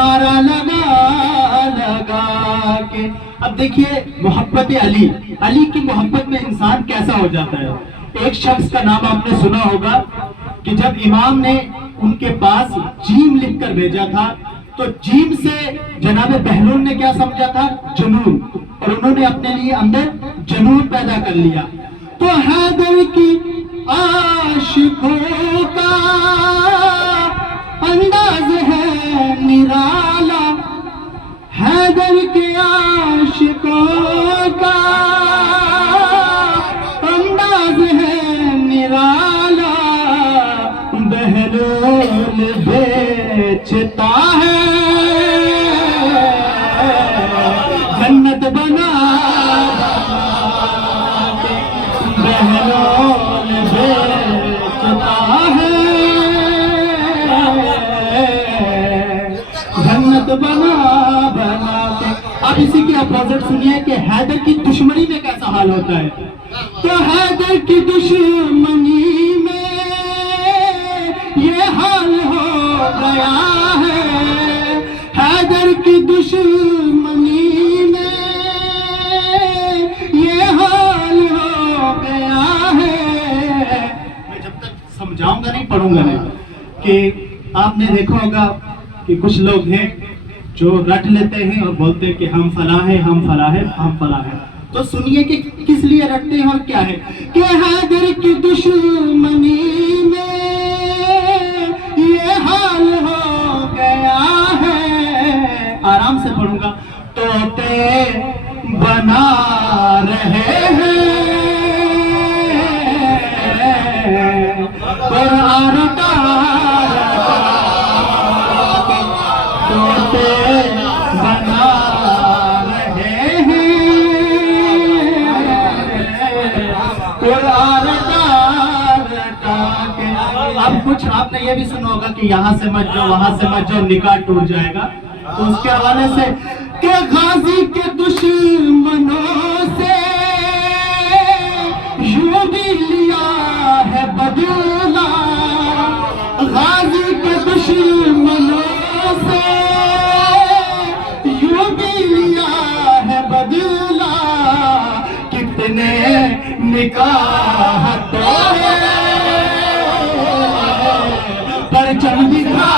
نعرہ لگا لگا کے. اب دیکھیے محبت علی، علی کی محبت میں انسان کیسا ہو جاتا ہے. ایک شخص کا نام آپ نے سنا ہوگا کہ جب امام نے ان کے پاس جیم لکھ کر بھیجا تھا تو جیم سے جناب بہلول نے کیا سمجھا تھا؟ جنون، اور انہوں نے اپنے لیے اندر جنون پیدا کر لیا. تو حیدر کی عاشقوں کا انداز ہے نرالا، حیدر کے عاشقوں کا انداز ہے نرالا، بہلول بیچتا ہے جنت بنا بہلول بیچتا ہے جنت بنا بنا کے. اب اسی کے اپوزٹ سنیے کہ حیدر کی دشمنی میں کیسا حال ہوتا ہے. تو حیدر کی دشمنی میں یہ حال ہو گیا ہے، حیدر کی دشمنی میں یہ حال ہو گیا ہے. میں جب تک سمجھاؤں گا نہیں پڑھوں گا نہیں. کہ آپ نے دیکھا ہوگا کہ کچھ لوگ ہیں جو رٹ لیتے ہیں اور بولتے ہیں کہ ہم فلاں ہیں، ہم فلاں ہیں، ہم فلاں ہیں. تو سنیے کہ کس لیے رٹتے ہیں اور کیا ہے. کہ حیدر کی دشمنی میں یہ حال ہو گیا ہے. آرام سے پڑھوں گا. طوطے بنا رہے ہیں قرآن کا، طوطے بنا رہے ہیں قرآن کا. اب کچھ آپ نے یہ بھی سنا ہوگا کہ یہاں سے مت جاؤ، وہاں سے مت جاؤ، نکاح ٹوٹ جائے گا. تو اس کے حوالے سے کہ غازی کے دشمنوں سے یوں بھی لیا ہے بدلہ، غازی کے دشمنوں سے یوں بھی لیا ہے بدلہ، کتنے نکاح توڑے پرچم دکھا،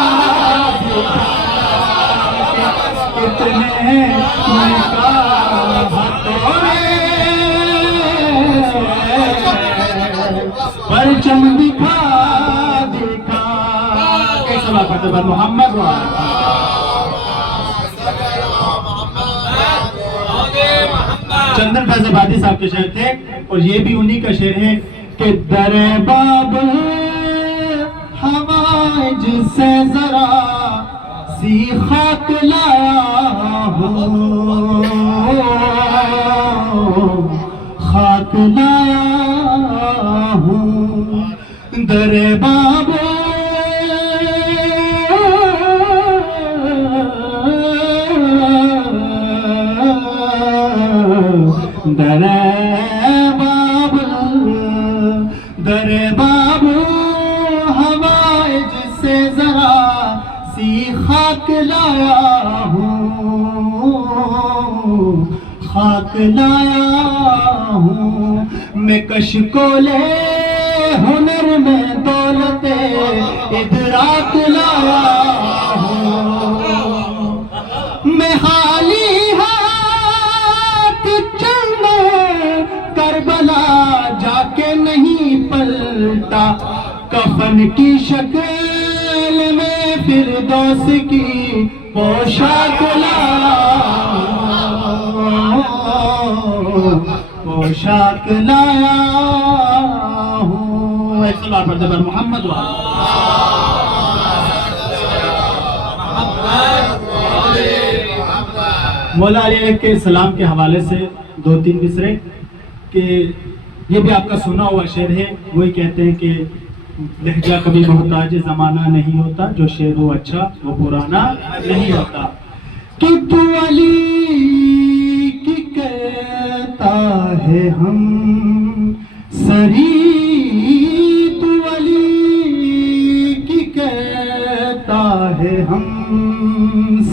کتنے نکاح توڑے پرچم دکھا دکھا. کیسا بات ہے محمد چندن فیض آبادی صاحب کے شعر تھے اور یہ بھی انہی کا شعر ہے کہ در باب حوائج سے ذرا سی خاک لایا ہوں، خاک لایا ہوں. در باب در باب در باب حوائج سے ذرا سی خاک لایا ہوں، خاک لایا ہوں. میں کشکولے ہنر میں دولت ادراک لایا ہوں. میں خالی ہاتھ چند کربلا جا کے نہیں پلٹا، کفن کی شکل میں فردوس کی پوشاک لایا ہوں، پوشاک لایا ہوں. ایک سوال پڑھتے پر محمد مولا علی علیہ السلام کے حوالے سے دو تین مصرے کہ یہ بھی آپ کا سنا ہوا شعر ہے. وہی کہتے ہیں کہ لہجہ کبھی محتاج زمانہ نہیں ہوتا، جو شعر ہو اچھا وہ پرانا نہیں ہوتا. کہ تو علی کی کہتا ہے ہم سری، تو علی کی کہتا ہے ہم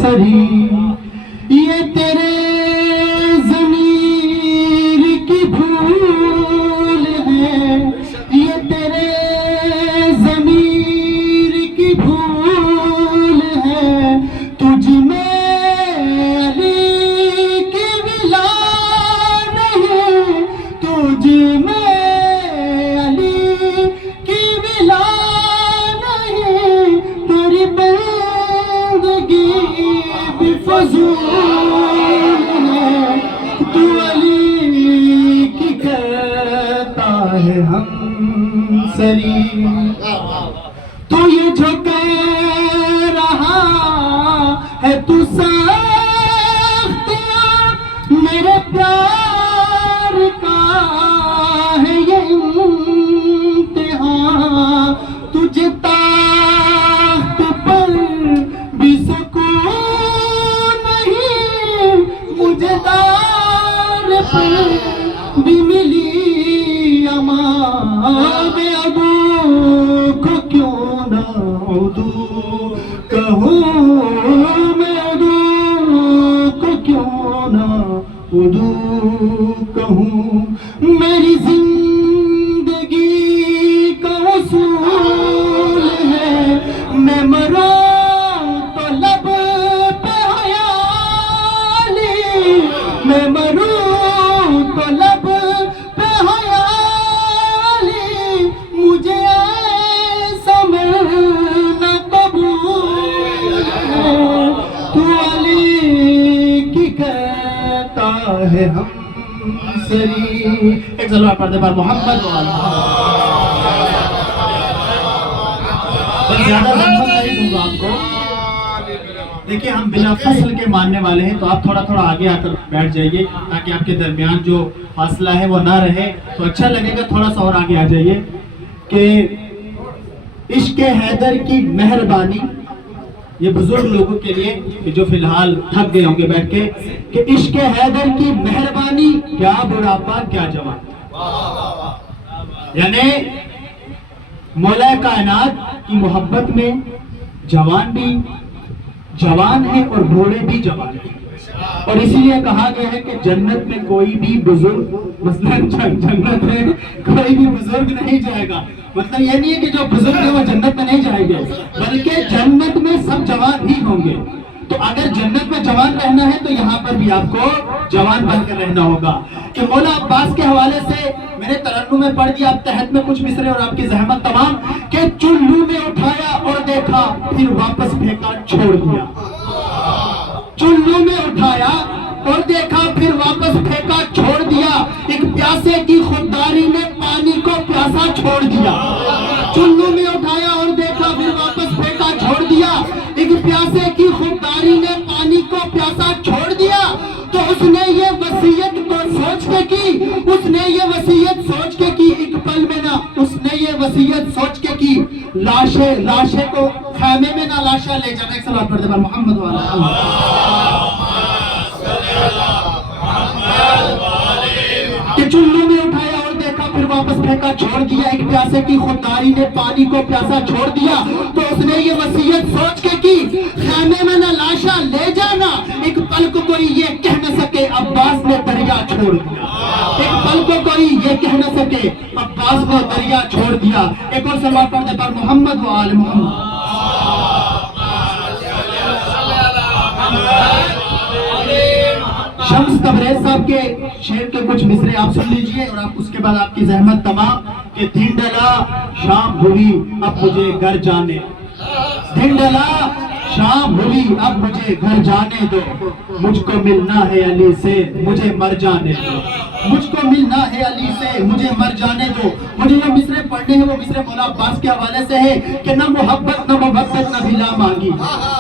سری یہ تیرے ضمیر کی بھول ہے یہ تیرے ضمیر کی بھول ہے تجھ میں علی کی ولا نہیں تجھ میں علی کی ولا نہیں تیری بندگی بھی فضول ہے تو علی کی کہتا ہے ہم سری تو یہ جو کہہ رہا ہے تو سختیاں میرے پیار کا ہے یہ امتحان تجھے تخت پر بھی سکون نہیں مجھے دار پر بھی ملی امان میں ابو کو کیوں نہ اردو کہوں میں ابو کو کیوں نہ اردو کہوں میری زندگی کا اصول ہے میں مروں تو لب پہ حیالی میں مروں تو لب پہ حیالی مجھے ایسا مرنا قبول ہے تو علی کی کہتا ہے ہم سری ایک ضرور پڑھتے پر محمد بس زیادہ زحمت نہیں دوں گا آپ کو دیکھیں ہم بلا فصل کے ماننے والے ہیں تو آپ تھوڑا تھوڑا آگے آ کر بیٹھ جائیے تاکہ آپ کے درمیان جو فاصلہ ہے وہ نہ رہے تو اچھا لگے گا تھوڑا سا اور آگے آ جائیے کہ عشق حیدر کی مہربانی یہ بزرگ لوگوں کے لیے کہ جو فی الحال تھک گئے ہوں گے بیٹھ کے کہ عشق حیدر کی مہربانی کیا بڑھاپا کیا جوان یعنی مولا کائنات کی محبت میں جوان بھی جوان ہے اور بوڑھے بھی جوان ہیں اور اسی لیے کہا گیا ہے کہ جنت میں کوئی بھی بزرگ مثلا جنت میں کوئی بھی بزرگ نہیں جائے گا مطلب یہ نہیں ہے کہ جو بزرگ ہے وہ جنت میں نہیں جائیں گے بلکہ جنت میں سب جوان ہی ہوں گے تو اگر جنت میں جوان رہنا ہے تو یہاں پر بھی آپ کو جوان بن کر رہنا ہوگا کہ مولا عباس کے حوالے سے میں نے ترنم میں پڑھ دیا اب تحت میں کچھ مصرے اور آپ کی زحمت تمام کہ چلو میں اٹھایا اور دیکھا پھر واپس پھینکا چھوڑ دیا چلو میں اٹھایا اور دیکھا پھر واپس پھینکا چھوڑ دیا ایک پیاسے کی خودداری نے پانی کو پیاسا چھوڑ دیا چلو میں اٹھایا اور دیکھا پھر واپس پھینکا چھوڑ دیا ایک پیاسے کی خودداری نے پانی کو پیاسا چھوڑ دیا تو اس نے یہ وصیت کو سوچ کے کی اس نے یہ وصیت سوچ کے کی ایک پل میں نہ اس نے یہ وصیت سوچ کے کی لاشے کو خیمے میں نہ لاشا لے جانا ایک صلوات پڑھتے پر محمد والا کہ چلو میں اٹھایا اور دیکھا پھر واپس پھینکا چھوڑ دیا ایک پیاسے کی خودداری نے پانی کو پیاسا چھوڑ دیا تو اس نے یہ وصیت سوچ کے کی خیمے میں نہ لاشا لے جانا ایک پل کو کوئی یہ کہہ نہ سکے عباس نے دریا چھوڑ دیا ایک پل کو کوئی یہ کہہ نہ سکے عباس نے دریا چھوڑ دیا ایک اور صلوات پڑھتے پر محمد و آل محمد شمس تبریز صاحب کے شعر کے کچھ مصرے آپ سن لیجئے اور آپ اس کے بعد آپ کی زحمت تمام کہ دن ڈلا شام ہوئی اب مجھے گھر جانے دن ڈلا شام ہوئی اب مجھے گھر جانے دو مجھ کو ملنا ہے علی سے مجھے مر جانے دو مجھ کو ملنا ہے علی سے مجھے مر جانے دو مجھے جو مصرے پڑھنے ہیں وہ مصرے مولا عباس کے حوالے سے ہے کہ نہ محبت نہ محبت نہ بلا مانگی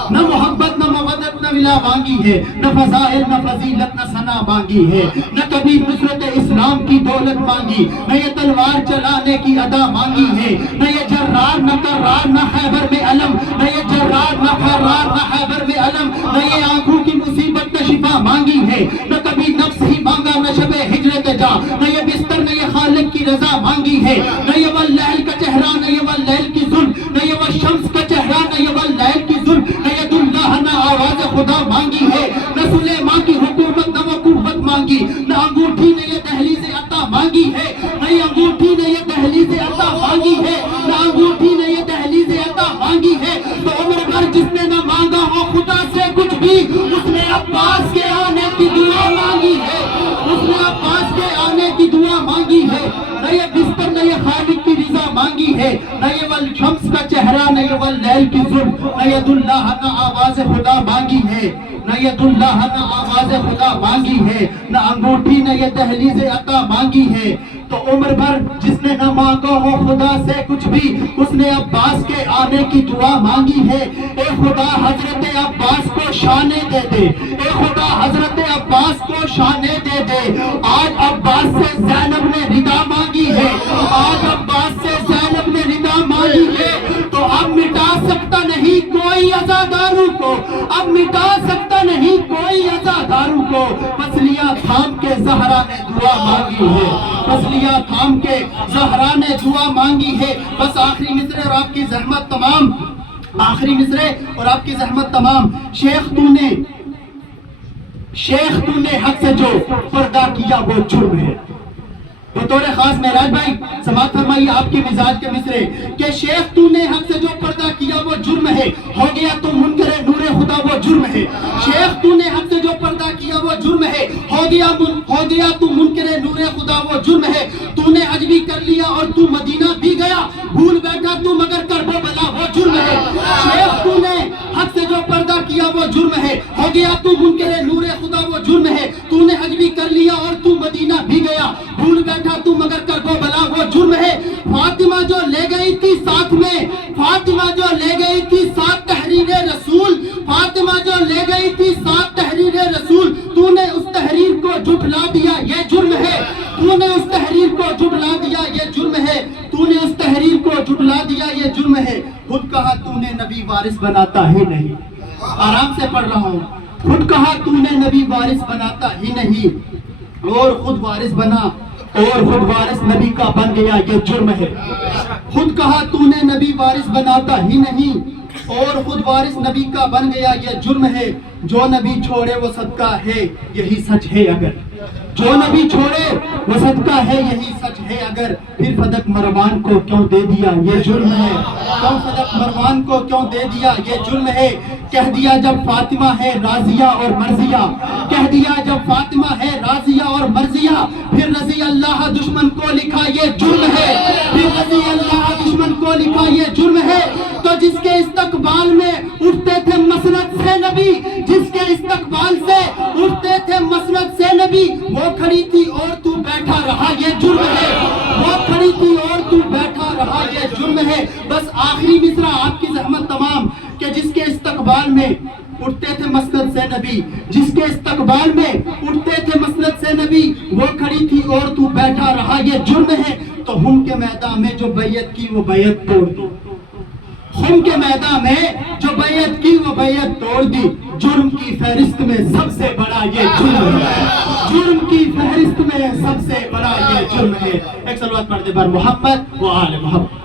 نہ محبت نہ محبت نہ بلا مانگی ہے نہ فضائل نہ فضیلت نہ ثنا مانگی ہے نہ کبھی نصرت اسلام کی دولت مانگی نہ یہ تلوار چلانے کی ادا مانگی ہے نہ یہ جرار نہ کرار نہ خیبر میں علم نہ یہ جرار نہ فرار نہ خیبر میں علم نہ یہ آنکھوں کی مصیبت نہ شفا مانگی ہے نہ کبھی نفس ہی مانگا نہ شب ہجرت جا نہ یہ بستر نہ یہ خالق کی رضا مانگی ہے نہ یہ واللیل کا چہرہ نہ یہ واللیل کی ظلم نہ یہ والشمس کا چہرہ نہ یہ واللیل کی ظلم نہ یہ اللہ نہ آواز خدا مانگی ہے، نہ سلیمان کی حکومت نہ وہ قوت مانگی، نہ انگوٹھی نے یہ دہلیز عطا مانگی ہے، نہ انگوٹھی نے یہ دہلیز عطا مانگی ہے، نہ انگوٹھی نے یہ دہلیز عطا مانگی ہے۔ تو عمر بھر جس نے نہ مانگا ہو خدا سے کچھ بھی، اس نے عباس کے آنے کی دعا مانگی ہے، اس نے عباس کے آنے کی دعا مانگی ہے۔ نہ یہ بستر نہ یہ خالق کی رضا مانگی ہے، نہ یہ والشمس کا چہرہ نہ یہ واللیل کی زلف، نہ ید اللہ نہ آواز خدا مانگی ہے، نہ ید اللہ نہ آواز خدا مانگی ہے، نہ انگوٹھی نہ یہ دہلیز عطا مانگی ہے۔ تو عمر بھر جس نے نہ مانگا ہو خدا سے کچھ بھی، اس نے عباس کے آنے کی دعا مانگی ہے۔ اے خدا حضرت عباس کو شانے دے دے، اے خدا حضرت عباس کو شانے دے دے۔ آج عباس سے زینب نے ردا مانگی ہے، آج عباس سے زینب نے ردا مانگی ہے۔ تو اب مٹا سکتا نہیں کوئی عزاداروں کو، اب مٹا سکتا نہیں کوئی عزاداروں کو۔ پسلیاں تھام کے زہرا نے دعا مانگی ہے، پسلیاں تھام کے زہرا نے دعا مانگی ہے۔ بس آخری مصرے اور آپ کی زحمت تمام، آخری مصرے اور آپ کی زحمت تمام۔ شیخ تو نے حق سے جو پردہ کیا وہ جرم ہے۔ بطور خاص معراج بھائی سماعت فرمائیے آپ کی مزاج کے مصرے کہ شیخ تو نے حق سے جو پردہ کیا وہ جرم ہے، ہو گیا تو منکر نور خدا وہ جرم ہے۔ شیخ تو نے حق سے جو پردہ کیا وہ جرم ہے، ہو گیا تو منکر نور خدا وہ جرم ہے۔ تو نے حج بھی کر لیا اور تو مدینہ بھی گیا، بھول بیٹھا تو مگر کرب و بلا وہ جرم ہے۔ شیخ تو نے حق سے جو پردہ کیا وہ جرم ہے، ہو گیا تو منکر نور خدا وہ جرم ہے۔ تو نے حج بھی کر لیا اور تو مدینہ بھی گیا، بھول بیٹھا تو مگر کرب و بلا وہ جرم ہے۔ فاطمہ جو لے گئی تھی ساتھ میں، فاطمہ جو لے گئی تھی ساتھ تحریر رسول، فاطمہ جو لے گئی تھی ساتھ تحریر رسول، تو نے اس تحریر کو جھٹلا دیا یہ جرم ہے، تو نے اس تحریر کو جھٹلا دیا یہ جرم ہے، تو نے اس تحریر کو جھٹلا دیا یہ جرم ہے۔ خود کہا تو نے نبی وارث بناتا ہی نہیں، آرام سے پڑھ رہا ہوں، خود کہا تو نے نبی وارث بناتا ہی نہیں، اور خود وارث بنا اور خود وارث نبی کا بن گیا یہ جرم ہے۔ خود کہا تو نے نبی وارث بناتا ہی نہیں، اور خود وارث نبی کا بن گیا یہ جرم ہے۔ جو نبی چھوڑے وہ صدقہ ہے یہی سچ ہے اگر، جو نبی چھوڑے وہ صدقہ ہے یہی سچ ہے اگر، پھر فدق مروان کو کیوں دے دیا یہ جرم ہے، کیوں فدق مروان کو کیوں دے دیا یہ جرم ہے۔ کہہ دیا جب فاطمہ ہے راضیہ اور مرضیہ، کہہ دیا جب فاطمہ ہے راضیہ اور مرضیہ، پھر رضی اللہ دشمن کو لکھا یہ جرم ہے، پھر رضی اللہ دشمن کو لکھا یہ جرم ہے۔ تو جس کے استقبال میں اٹھتے تھے مسند سے نبی، جس کے استقبال سے اٹھتے تھے مسند سے نبی، وہ کھڑی تھی اور تو بیٹھا رہا یہ جرم ہے، وہ کھڑی تھی اور تو بیٹھا رہا یہ جرم ہے۔ بس آخری مصرع آپ کی زحمت تمام کہ جس کے استقبال میں اٹھتے تھے مسند سے نبی، جس کے استقبال میں اٹھتے تھے مسند سے نبی، وہ کھڑی تھی اور تو بیٹھا رہا یہ جرم ہے۔ تو ہم کے میدان میں جو بیعت کی وہ بیعت توڑ دی، ہم کے میدان میں جو بیعت کی وہ بیعت توڑ دی۔ جرم کی فہرست میں سب سے بڑا یہ جرم ہے، جرم کی فہرست میں سب سے بڑا یہ جرم ہے۔ ایک صلوات پڑھتے پر محمد و آل محمد۔